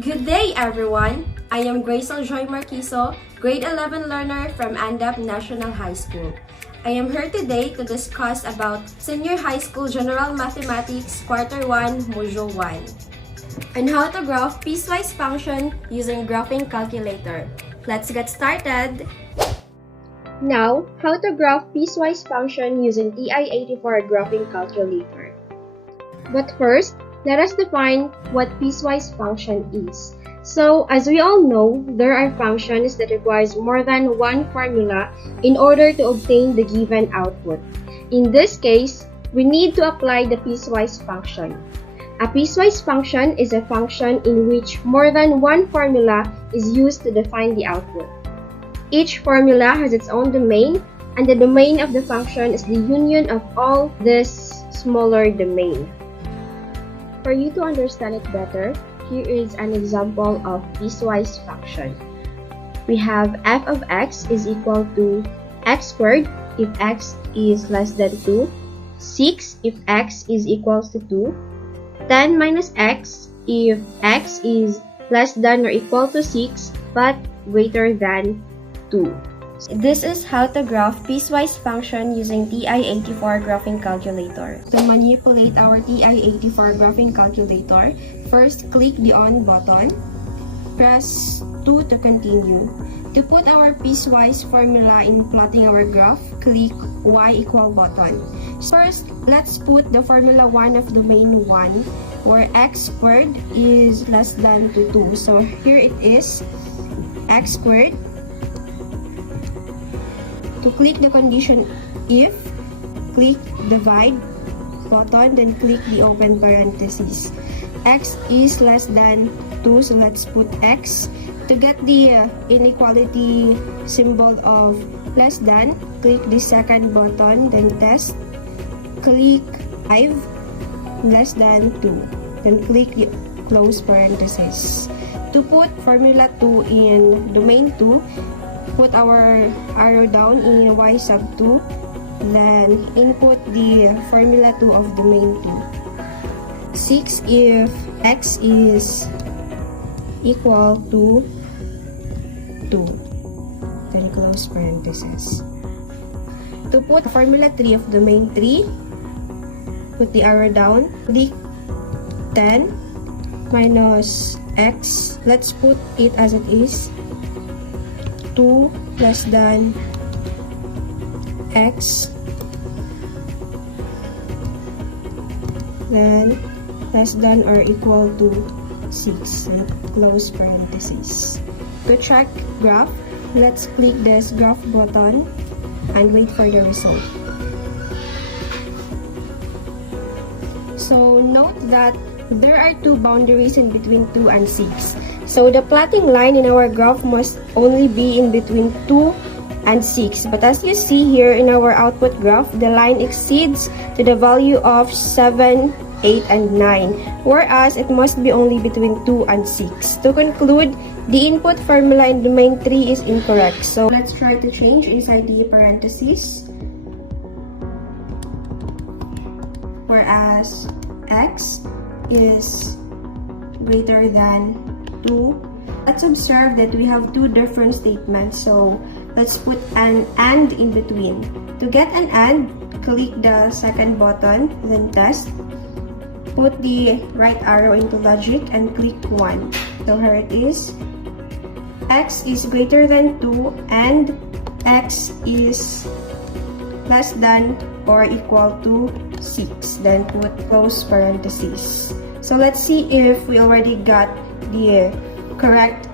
Good day, everyone! I am Grazel Joy Marquiso, grade 11 learner from Andap National High School. I am here today to discuss about Senior High School General Mathematics Quarter 1, Module 1, and how to graph piecewise function using graphing calculator. Let's get started! Now, how to graph piecewise function using TI84 graphing calculator. But first, let us define what piecewise function is. So, as we all know, there are functions that requires more than one formula in order to obtain the given output. In this case, we need to apply the piecewise function. A piecewise function is a function in which more than one formula is used to define the output. Each formula has its own domain, and the domain of the function is the union of all this smaller domain. For you to understand it better, here is an example of piecewise function. We have f of x is equal to x squared if x is less than 2, 6 if x is equals to 2, 10 minus x if x is less than or equal to 6 but greater than 2. This is how to graph piecewise function using TI84 graphing calculator. To manipulate our TI84 graphing calculator, first click the on button, press 2 to continue. To put our piecewise formula in plotting our graph, click y equal button. First, let's put the formula 1 of domain 1 where x squared is less than to 2. So here it is, x squared. To click the condition if, click divide button, then click the open parenthesis. X is less than 2, so let's put x. To get the inequality symbol of less than, click the second button, then test. Click 5 less than 2, then click the close parenthesis. To put formula 2 in domain 2, put our arrow down in y sub 2, then input the formula 2 of domain 2. 6 if x is equal to 2, then close parenthesis. To put formula 3 of domain 3, put the arrow down, click 10 minus x, let's put it as it is, 2 less than x, then less than or equal to 6, and close parenthesis. To check graph, let's click this graph button and wait for the result. So note that there are two boundaries in between 2 and 6. So the plotting line in our graph must only be in between 2 and 6. But as you see here in our output graph, the line exceeds to the value of 7, 8, and 9. Whereas it must be only between 2 and 6. To conclude, the input formula in domain 3 is incorrect. So let's try to change inside the parentheses. Whereas x is greater than 2. Let's observe that we have two different statements, so let's put an AND in between. To get an AND, click the second button, then test. Put the right arrow into logic and click 1. So here it is. X is greater than 2 and x is less than or equal to 6. Then put close parentheses. So let's see if we already got the correct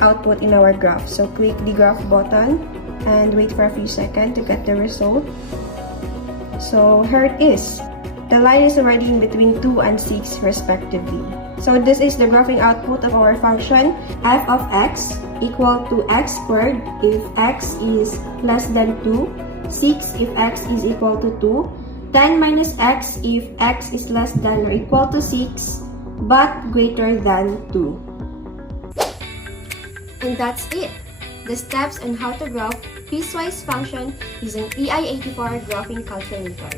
output in our graph. So click the graph button and wait for a few seconds to get the result. So here it is. The line is already in between 2 and 6 respectively. So this is the graphing output of our function f of x equal to x squared if x is less than 2, 6 if x is equal to 2, 10 minus x if x is less than or equal to 6 but greater than 2. And that's it! The steps on how to graph piecewise function using TI84 graphing calculator.